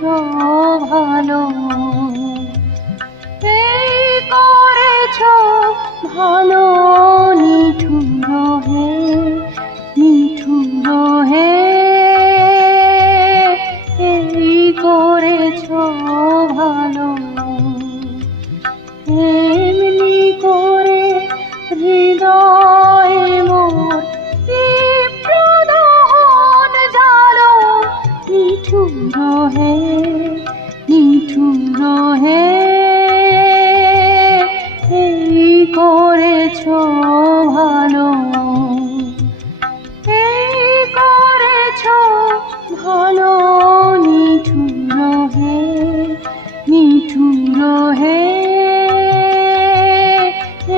ভালো, এই করেছ ভালো। নিঠুর হে, নিঠুর হে, এই করেছ ভালো। এমনি করে হৃদয়ে মোর তীব্র দহন জ্বালো। নিঠুর হে, নিঠুর হে, এই করেছ ভালো, এই করেছ ভালো। নিঠুর হে, নিঠুর হে,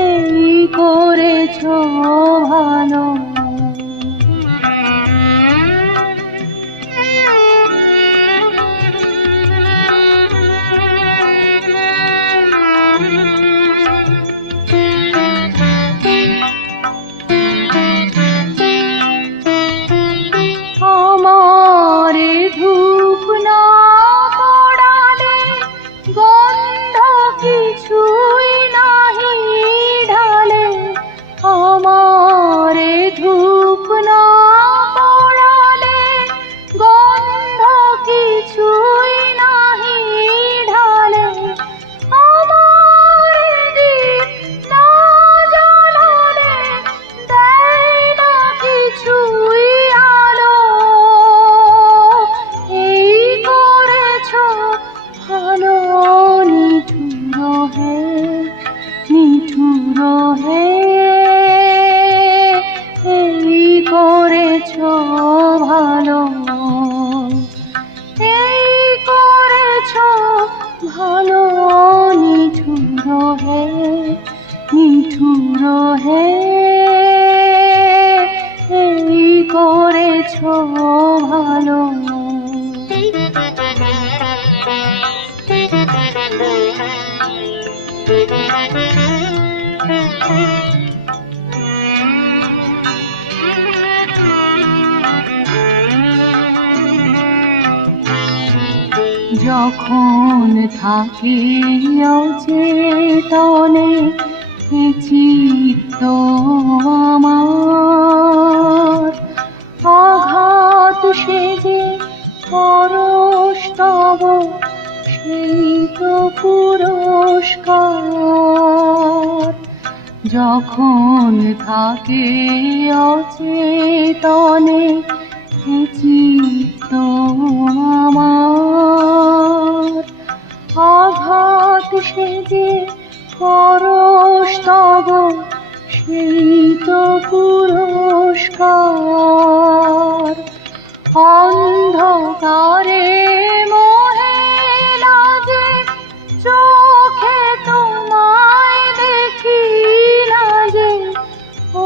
এই করেছ ভালো। আমারে ধূপ না পড়ালে গন্ধ কিছুই নাহি ঢালে। আমারে ধূপ না পড়ালে গন্ধ কিছুই নাহি ঢালে। আমারে দীপ না জ্বালালে দেয় না কিছুই আলো। এই করেছ ভালো। নিঠুর হে, নিঠুর হে, এই করেছ ভালো, এই করেছ ভালো। নিঠুর হে, নিঠুর হে, এই করেছ ভালো। যখন থাকি অচেতনে এ চিত্ত আমার, আঘাত সেজে পরশ তব সেই তো পুরস্কার। যখন থাকে অচেতনে এ চিত্ত আমার, আঘাত সেজে পরশ তব সেই তো পুরস্কার। অন্ধকারে মোহে লাজে চোখে তোমায় দেখি না যে।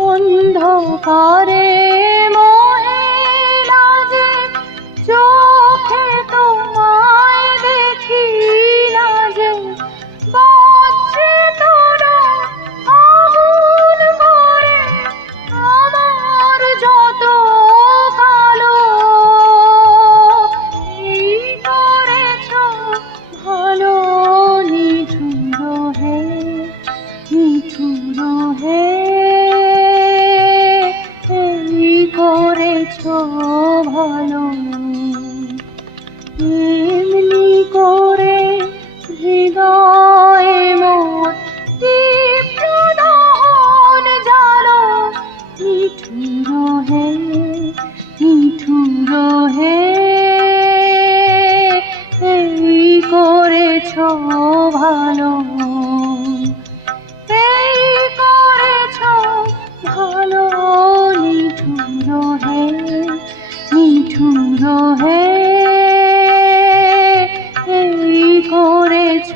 অন্ধকারে মোহে লাজে চোখে তোমায় দেখি না যে। বজ্রে তোরা আগুন করে আমার যত কালো। এই করেছ ভালো। নিঠুর হে, নিঠুর হে, এই করেছ ভালো। এমনি করে হৃদয়ে মোর তীব্র দহন জ্বালো। নিঠুর হে, নিঠুর হে, এই করেছ ভালো, এই করেছ ভালো। নিঠুর হে, নিঠুর হে, এই করেছ